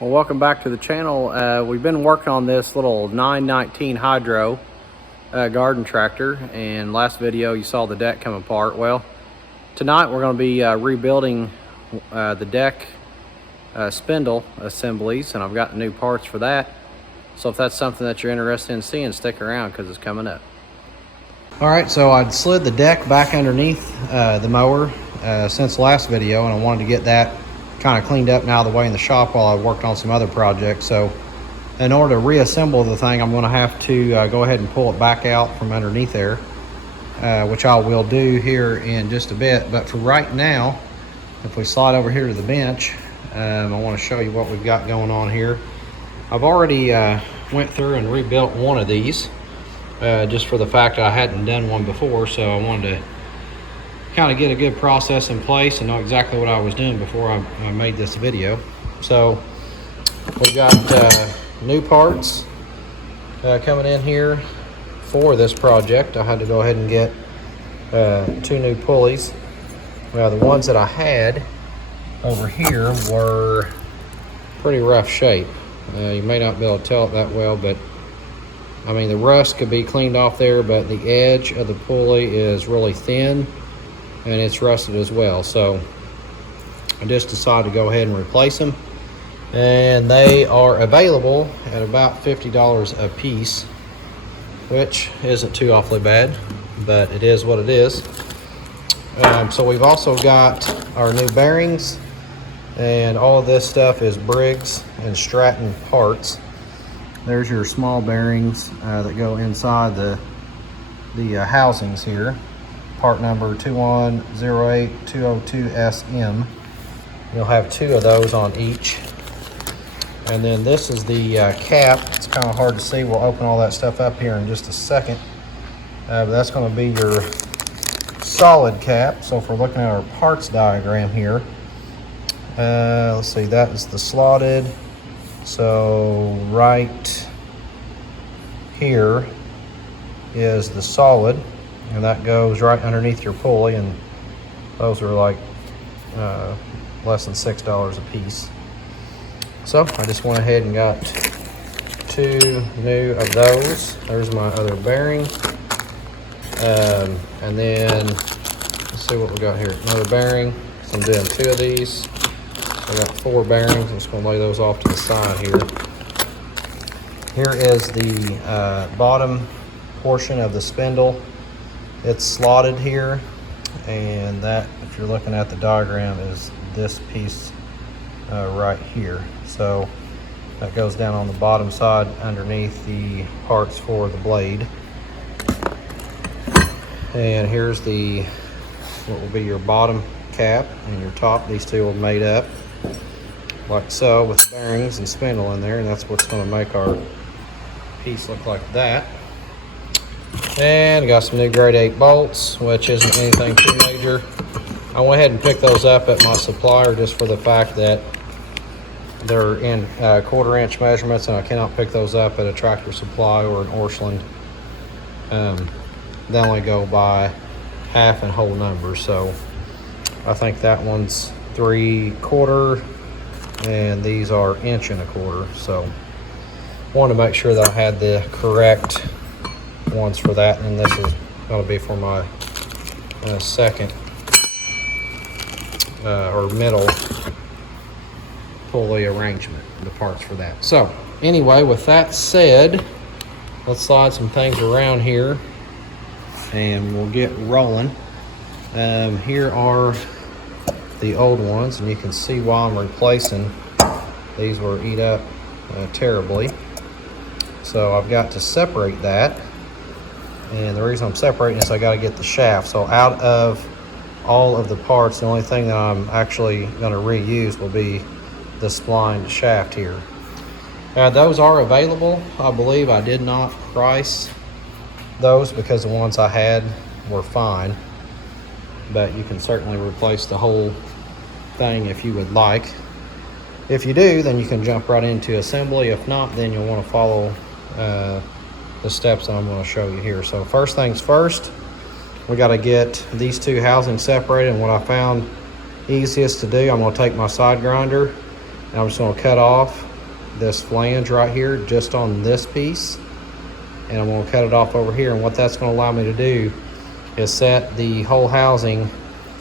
Well, welcome back to the channel. We've been working on this little 919 Hydro garden tractor, and last video you saw the deck come apart. Well, tonight we're going to be rebuilding the deck spindle assemblies, and I've got new parts for that. So if that's something that you're interested in seeing, stick around because it's coming up. Alright, so I slid the deck back underneath the mower since the last video, and I wanted to get that kind of cleaned up and out of the way in the shop while I worked on some other projects. So in order to reassemble the thing, I'm going to have to go ahead and pull it back out from underneath there, which I will do here in just a bit. But for right now, if we slide over here to the bench, I want to show you what we've got going on here. I've already went through and rebuilt one of these just for the fact I hadn't done one before, so I wanted to kind of get a good process in place and know exactly what I was doing before I made this video. So we've got new parts coming in here for this project. I had to go ahead and get 2 new pulleys. The ones that I had over here were pretty rough shape. You may not be able to tell it that well, but I mean the rust could be cleaned off there, but the edge of the pulley is really thin and it's rusted as well. So I just decided to go ahead and replace them, and they are available at about $50 a piece, which isn't too awfully bad, but it is what it is. So we've also got our new bearings, and all of this stuff is Briggs and Stratton parts. There's your small bearings that go inside the housings here. Part number 2108202SM. You'll have 2 of those on each. And then this is the cap. It's kind of hard to see. We'll open all that stuff up here in just a second. But that's going to be your solid cap. So if we're looking at our parts diagram here, let's see, that is the slotted. So right here is the solid, and that goes right underneath your pulley, and those are like less than $6 a piece. So I just went ahead and got 2 new of those. There's my other bearing, and then let's see what we got here. Another bearing. So I'm doing 2 of these. I got 4 bearings. I'm just going to lay those off to the side here. Here is the bottom portion of the spindle. It's slotted here, and that, if you're looking at the diagram, is this piece right here. So that goes down on the bottom side underneath the parts for the blade. And here's the what will be your bottom cap and your top. These 2 are made up like so with bearings and spindle in there, and that's what's going to make our piece look like that. And got some new grade 8 bolts, which isn't anything too major. I went ahead and picked those up at my supplier just for the fact that they're in 1/4 inch measurements, and I cannot pick those up at a Tractor Supply or an Orchland. They only go by half and whole numbers, so I think that one's 3/4 and these are 1.25 inches. So I wanted to make sure that I had the correct ones for that, and this is going to be for my second or middle pulley arrangement, the parts for that. So anyway, with that said, let's slide some things around here and we'll get rolling. Here are the old ones, and you can see why I'm replacing. These were eat up terribly, so I've got to separate that. And the reason I'm separating is I got to get the shaft. So out of all of the parts, the only thing that I'm actually going to reuse will be the splined shaft here. Those are available. I believe I did not price those because the ones I had were fine, but you can certainly replace the whole thing if you would like. If you do, then you can jump right into assembly. If not, then you'll want to follow the steps that I'm going to show you here. So first things first, we got to get these 2 housings separated, and what I found easiest to do, I'm going to take my side grinder Now I'm just going to cut off this flange right here just on this piece, and I'm going to cut it off over here. And what that's going to allow me to do is set the whole housing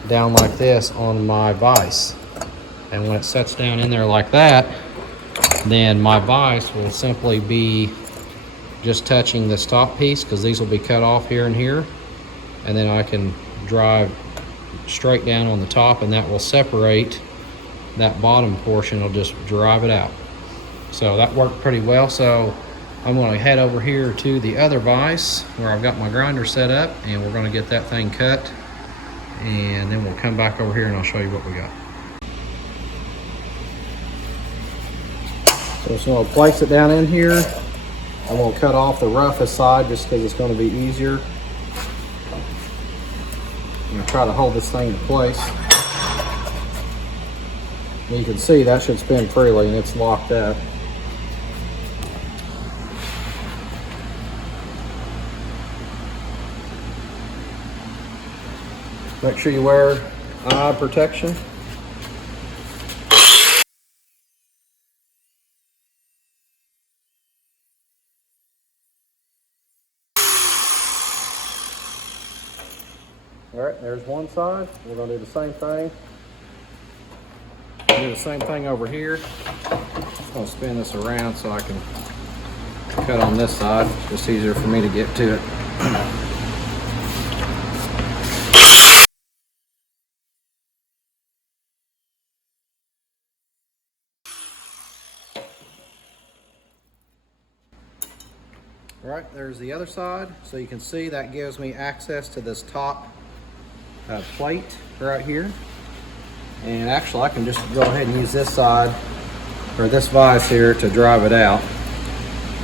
down like this on my vise. And when it sets down in there like that, then my vise will simply be just touching this top piece, because these will be cut off here and here, and then I can drive straight down on the top, and that will separate that bottom portion. Will just drive it out. So that worked pretty well. So I'm going to head over here to the other vise where I've got my grinder set up, and we're going to get that thing cut, and then we'll come back over here and I'll show you what we got. So I'm going to place it down in here. I'm going to cut off the roughest side just because it's going to be easier. I'm going to try to hold this thing in place. And you can see that should spin freely, and it's locked up. Make sure you wear eye protection. All right, there's one side. We're going to do the same thing. Do the same thing over here. I'm just going to spin this around so I can cut on this side. It's just easier for me to get to it. All right, there's the other side. So you can see that gives me access to this top plate right here. And actually I can just go ahead and use this side, or this vise here, to drive it out.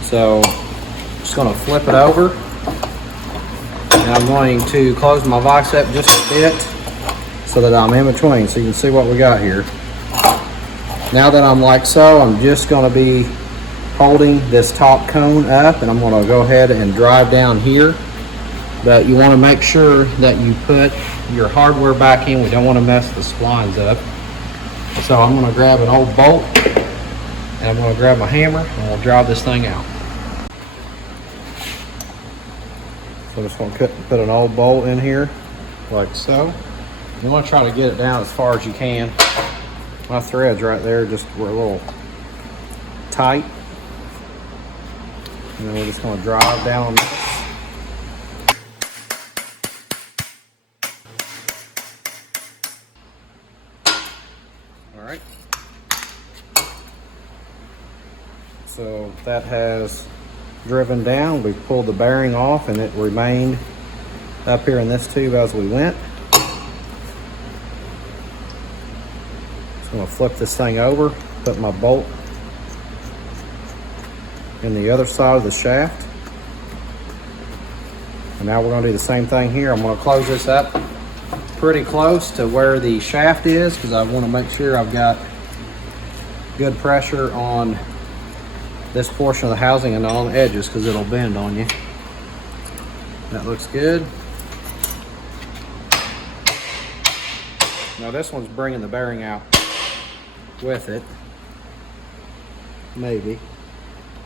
So I'm just going to flip it over, and I'm going to close my vise up just a bit so that I'm in between, so you can see what we got here. Now that I'm like so, I'm just going to be holding this top cone up, and I'm going to go ahead and drive down here. But you want to make sure that you put your hardware back in. We don't want to mess the splines up. So I'm going to grab an old bolt, and I'm going to grab my hammer, and we'll drive this thing out. So I'm just going to put an old bolt in here like so. You want to try to get it down as far as you can. My threads right there just were a little tight. And then we're just going to drive down this. All right. So that has driven down. We pulled the bearing off, and it remained up here in this tube as we went. Just going to flip this thing over, put my bolt in the other side of the shaft. And now we're going to do the same thing here. I'm going to close this up pretty close to where the shaft is, because I want to make sure I've got good pressure on this portion of the housing and on the edges, because it'll bend on you. That looks good. Now this one's bringing the bearing out with it, maybe.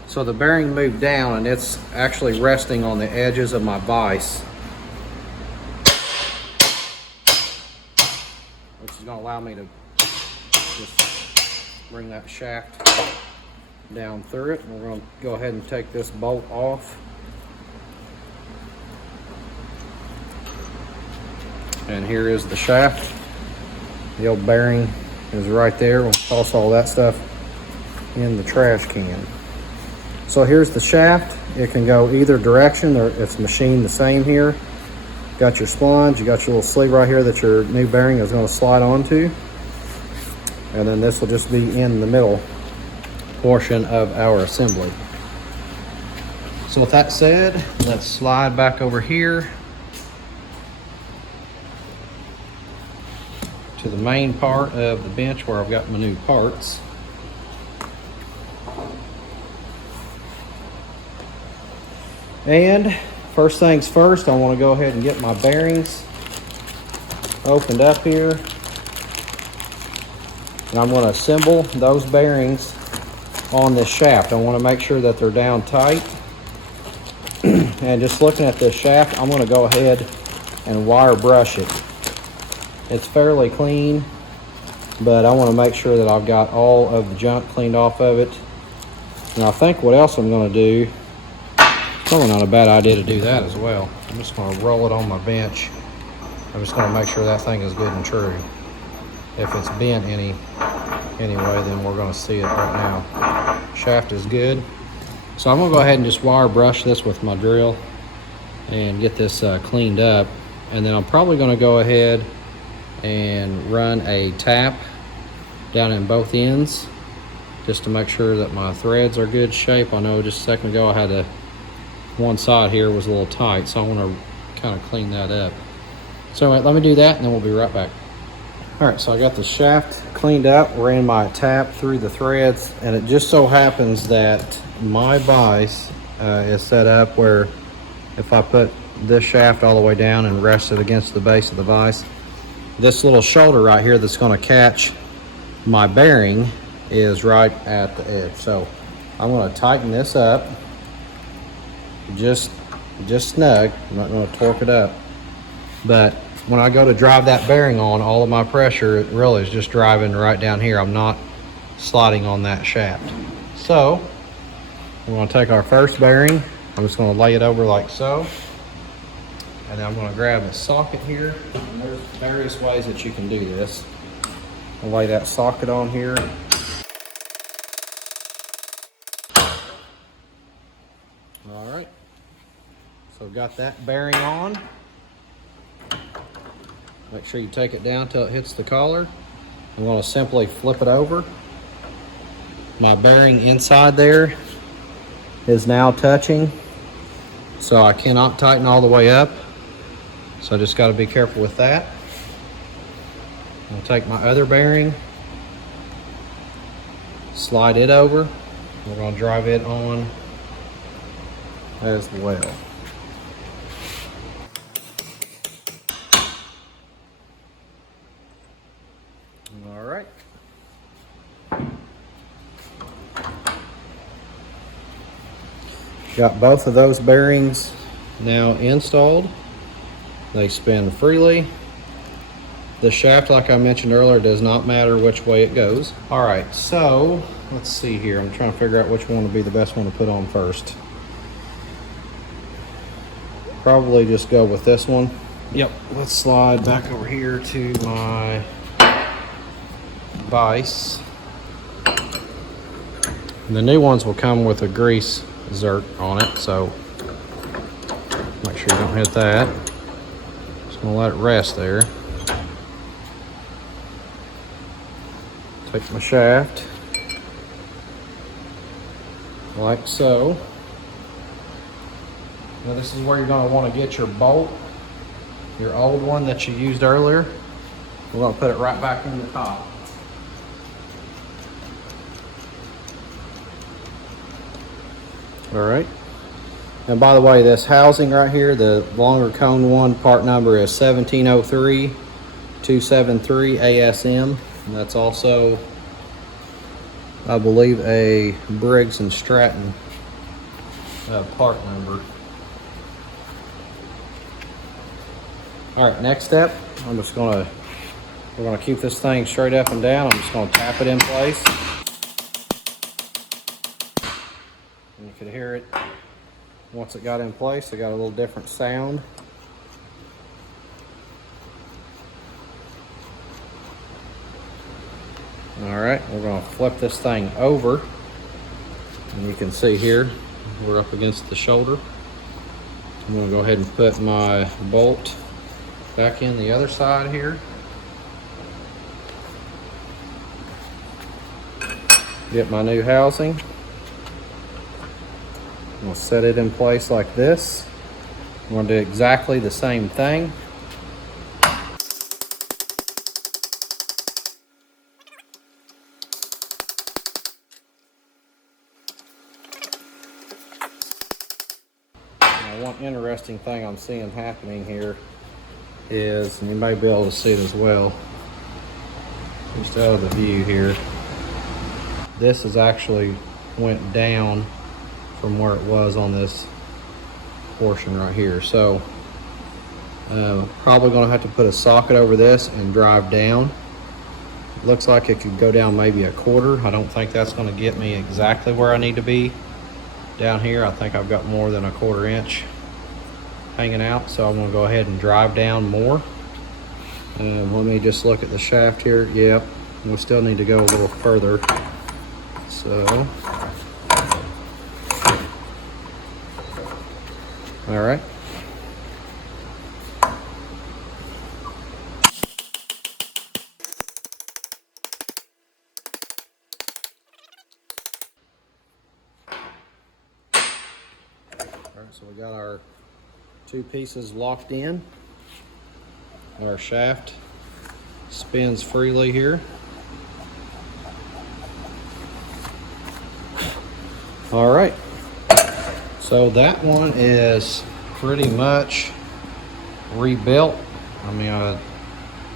So the bearing moved down, and it's actually resting on the edges of my vise, which is going to allow me to just bring that shaft down through it. And we're going to go ahead and take this bolt off. And here is the shaft. The old bearing is right there. We'll toss all that stuff in the trash can. So here's the shaft. It can go either direction, or it's machined the same here. Got your splines, you got your little sleeve right here that your new bearing is going to slide onto. And then this will just be in the middle portion of our assembly. So with that said, let's slide back over here to the main part of the bench where I've got my new parts. And first things first, I want to go ahead and get my bearings opened up here. And I'm going to assemble those bearings on this shaft. I want to make sure that they're down tight. And just looking at this shaft, I'm going to go ahead and wire brush it. It's fairly clean, but I want to make sure that I've got all of the junk cleaned off of it. And I think what else I'm going to do, it's probably not a bad idea to do that as well. I'm just going to roll it on my bench. I'm just going to make sure that thing is good and true. If it's bent anyway, then we're going to see it right now. Shaft is good. So I'm going to go ahead and just wire brush this with my drill and get this cleaned up. And then I'm probably going to go ahead and run a tap down in both ends just to make sure that my threads are good shape. I know just a second ago I had one side here was a little tight, so I want to kind of clean that up. So anyway, let me do that and then we'll be right back. All right, so I got the shaft cleaned up, ran my tap through the threads, and it just so happens that my vise is set up where if I put this shaft all the way down and rest it against the base of the vise, this little shoulder right here that's going to catch my bearing is right at the edge. So I'm going to tighten this up just snug. I'm not going to torque it up, but when I go to drive that bearing on, all of my pressure, it really is just driving right down here. I'm not sliding on that shaft. So we're going to take our first bearing. I'm just going to lay it over like so. And then I'm going to grab a socket here. And there's various ways that you can do this. I'll lay that socket on here. All right. So I've got that bearing on. Make sure you take it down till it hits the collar. I'm going to simply flip it over. My bearing inside there is now touching, so I cannot tighten all the way up. So I just got to be careful with that. I'll take my other bearing, slide it over. We're going to drive it on as well. All right. Got both of those bearings now installed. They spin freely. The shaft, like I mentioned earlier, does not matter which way it goes. All right, so let's see here. I'm trying to figure out which one would be the best one to put on first. Probably just go with this one. Yep, let's slide back over here to my vise. And the new ones will come with a grease zerk on it, so make sure you don't hit that. Just gonna let it rest there. Take my shaft like so. Now this is where you're going to want to get your bolt, your old one that you used earlier. We're going to put it right back in the top. All right. And by the way, this housing right here, the longer cone one, part number is 1703-273 ASM. And that's also, I believe, a Briggs and Stratton part number. All right, next step, we're gonna keep this thing straight up and down. I'm just gonna tap it in place. And you can hear it once it got in place. It got a little different sound. All right, we're gonna flip this thing over. And you can see here, we're up against the shoulder. I'm gonna go ahead and put my bolt back in the other side here. Get my new housing. I'm gonna set it in place like this. I'm gonna do exactly the same thing. Now, one interesting thing I'm seeing happening here is, and you may be able to see it as well, just out of the view here, this is actually went down from where it was on this portion right here. So probably gonna have to put a socket over this and drive down. It looks like it could go down maybe a quarter. I don't think that's gonna get me exactly where I need to be down here. I think I've got more than a 1/4 inch hanging out, so I'm gonna go ahead and drive down more. Let me just look at the shaft here. Yep, we still need to go a little further. So, all right. All right, so we got our 2 pieces locked in. Our shaft spins freely here. All right, so that one is pretty much rebuilt. I mean, I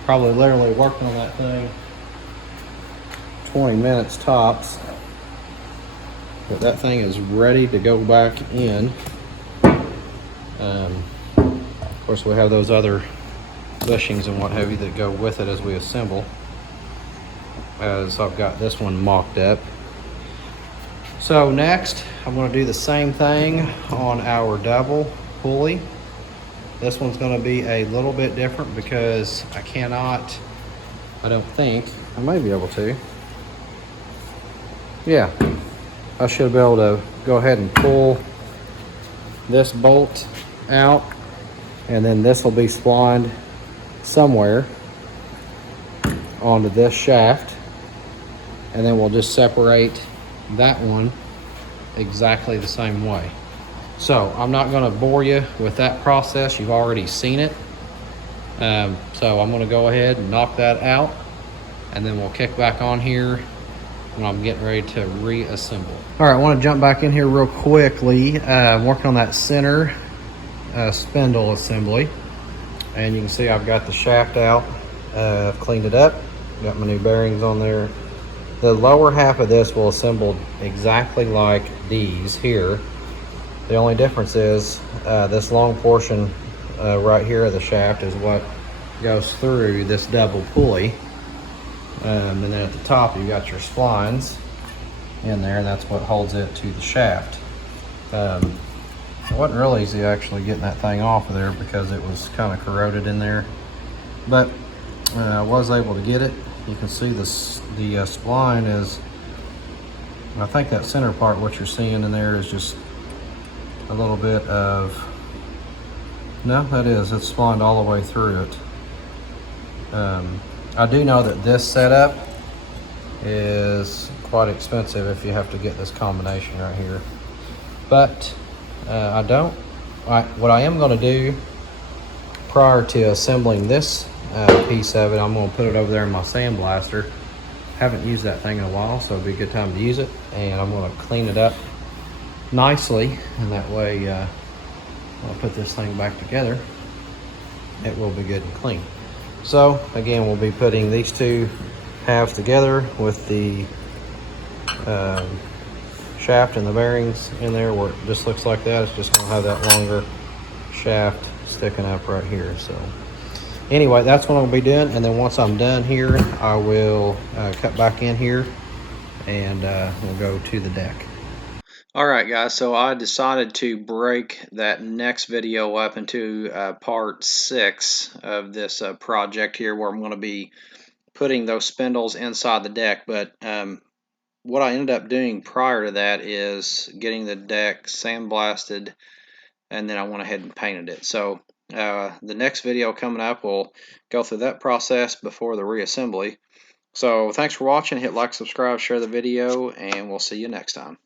probably literally worked on that thing 20 minutes tops, but that thing is ready to go back in. Of course, we have those other bushings and what have you that go with it as we assemble, as I've got this one mocked up. So next, I'm going to do the same thing on our double pulley. This one's going to be a little bit different because I don't think, I may be able to. Yeah, I should be able to go ahead and pull this bolt out, and then this will be splined somewhere onto this shaft, and then we'll just separate that one exactly the same way. So I'm not going to bore you with that process. You've already seen it. So I'm going to go ahead and knock that out, and then we'll kick back on here when I'm getting ready to reassemble. All right, I want to jump back in here real quickly. I'm working on that center spindle assembly, and you can see I've got the shaft out. I've cleaned it up, got my new bearings on there. The lower half of this will assemble exactly like these here. The only difference is this long portion right here of the shaft is what goes through this double pulley. And then at the top you got your splines in there, and that's what holds it to the shaft. It wasn't real easy actually getting that thing off of there because it was kind of corroded in there, but I was able to get it. You can see the spline is, I think that center part, what you're seeing in there is just a little bit of, no, that is, it's splined all the way through it. I do know that this setup is quite expensive if you have to get this combination right here, but what I am going to do prior to assembling this piece of it, I'm going to put it over there in my sandblaster. Haven't used that thing in a while, so it'll be a good time to use it, and I'm going to clean it up nicely, and that way when I put this thing back together, it will be good and clean. So again, we'll be putting these 2 halves together with the shaft and the bearings in there where it just looks like that. It's just going to have that longer shaft sticking up right here. So anyway, that's what I'll be doing, and then once I'm done here, I will cut back in here, and we'll go to the deck. All right, guys, so I decided to break that next video up into part 6 of this project here, where I'm going to be putting those spindles inside the deck. But what I ended up doing prior to that is getting the deck sandblasted, and then I went ahead and painted it. So the next video coming up will go through that process before the reassembly. So thanks for watching. Hit like, subscribe, share the video, and we'll see you next time.